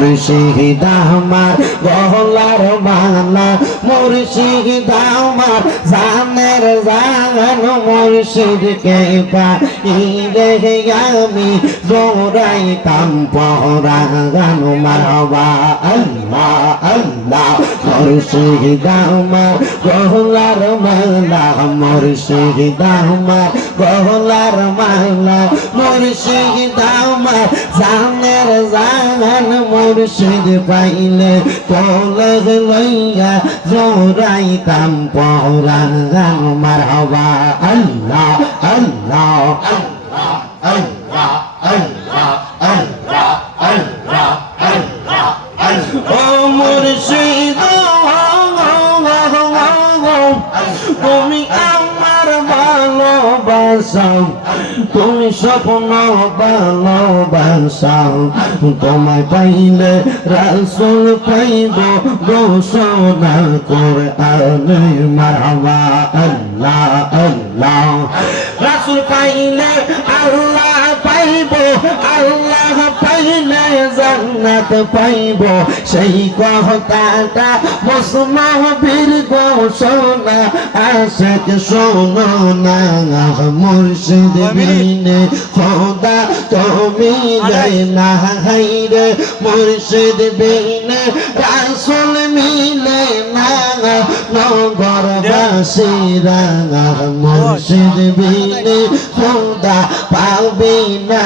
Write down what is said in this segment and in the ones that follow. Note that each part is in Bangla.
মুর্শিদ আমার গলার মালা মুর্শিদ আমার জানের জান মুর্শিদকে পাইলে আমি জোড়াইতাম পরাগান মারহাবা আল্লাহ আল্লাহ মুর্শিদ আমার গলার মালা মুর্শিদ আমার গলার মালা মুর্শিদ আমার জানের জান মুর্শিদ পাইলে কোলে লইয়া জোড়াইতাম পরাগান মারহাবা আল্লাহ আল্লাহ আল্লাহ আল্লাহ আল্লাহ আল্লাহ আল্লাহ আল্লাহ ও মুর্শিদ তুমি আমার ভালোবাসা তুমি স্বপ্ন ভালোবাসা তোমায় পাইলে রাসূল পাইব ঘোষণা কোরআনে মারহাবা আল্লাহ আল্লাহ রাসূল পাইলে আল্লাহ পাইব আল্লাহ পাইলে জান্নাত পাইব সেই কথাটা মুসলমানের ঘোষণা আশিক শোনো না মুর্শিদ বিনে খোদা তুমি না হাইরে মুর্শিদ বিনে রাসূল মিলে না নগরবাসীরা মুর্শিদ বিনে খোদা পাবে না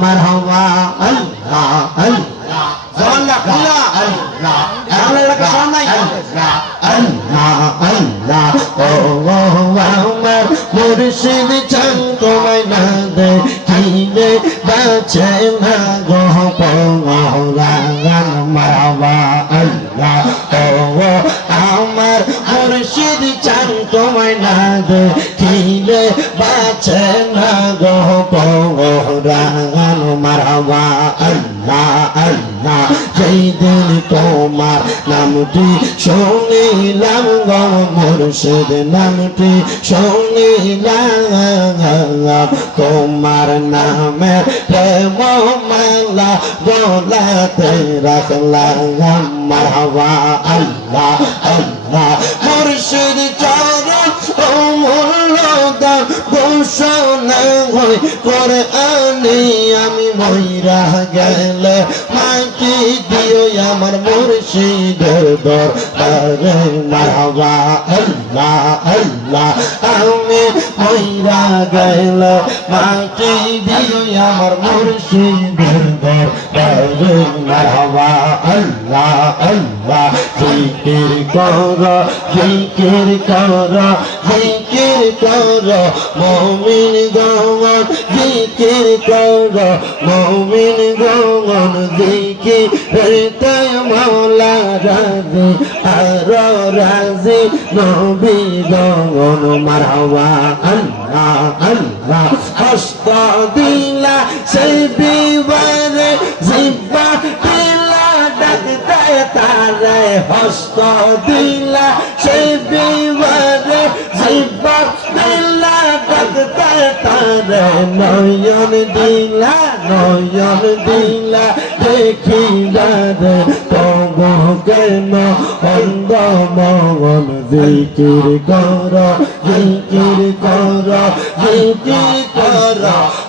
মারহাবা আল্লাহ আল্লাহ আল্লাহ আল্লাহ আল্লাহ কাসানাই আল্লাহ আল্লাহ আল্লাহ ও আমার মুর্শিদ চান তোমায় না দেখিলে বাঁচে না গো পরাগান মারহাবা আল্লাহ ও আমার মুর্শিদ চান তোমায় না দেখিলে বাঁচে না গো পরাগান মারহাবা আল্লাহ আল্লাহ যেই দিন তোমার নামটি শুনিলাম গো মুর্শিদ নামটি শুনিলাম তোমার নামে প্রেম মালা গলাতে রাখলাম মারহাবা আল্লাহ আল্লাহ মুর্শিদ চরণ অমূল্য দান ঘোষণা হয় কোরআনে আমি মইরা গেলে মাটি দিও আমার মুর্শিদের দরবারে মারহাবা আল্লাহ আল্লাহ আমি মইরা গেলে মাটি দিও আমার মুর্শিদের দরবারে মারহাবা আল্লাহ আল্লাহ জিকির কর জিকির কর জিকির কর মুমিন গণ জিকির কর মুমিন গণ জিকির তাই মাওলা রাজি আর রাজি নবী গণ মারহাবা আল্লাহ আল্লাহ হস্ত দিলা সেই বিবারে জিব্বা দিলা ডাকতে তারে হস্ত দিলা সেই বিবারে জিব্বা দিলা ডাকতে তারে নয়ন দিলা দেখিবারে তবু কেন অন্ধ মন জিকির কর জিকির কর জিকির কর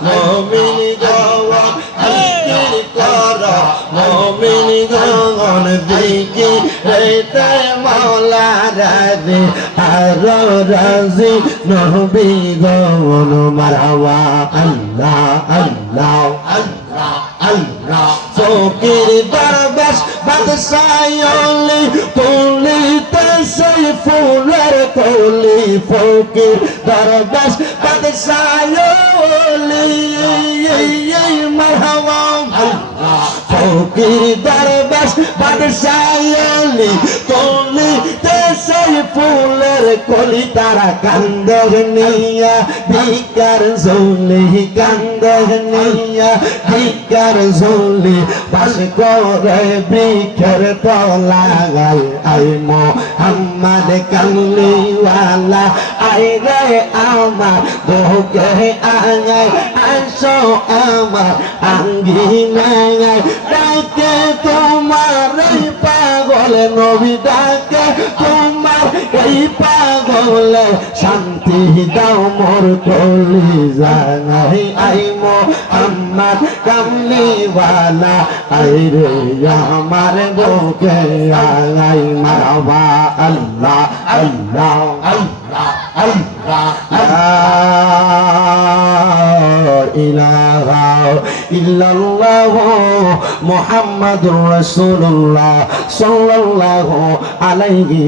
মুমিন গণ জিকির কর মুমিন গণ জিকির মাওলা রাজি আর রাজি নবী গণ মারহাবা আল্লাহ আল্লাহ আল্লাহ আল্লাহ ফকির দরবেশ বাদশাহলি তুলিতে সেই ফুলের কলি ফকির দরবেশ বাদশাহলি মারহাবা আল্লাহ ফকির দরবেশ বাদশাহলি তুলিতে সেই ফুলের কলি তারা কান্দে নিয়া ভিকার ঝুলি কান্দে নিয়া ভিকার ঝুলি বাস করে ভিক্ষের তলাগাল আই মোহাম্মদ কামলিওয়ালা আই রে আমার বুকে আঙাই আসো আমার আঙ্গিনায় ডাকে তো বলে নবী ডাকে তোমার এই পাগলে শান্তি দাও মোর কলি জানাই আই মোহাম্মদ কামলিওয়ালা আই রে আমার বুকে আই মারবা আল্লাহ আল্লাহ আল্লাহ আল্লাহ লা ইলাহা ইল্লাল্লাহ মুহাম্মাদুর রাসূলুল্লাহ সাল্লাল্লাহু আলাইহি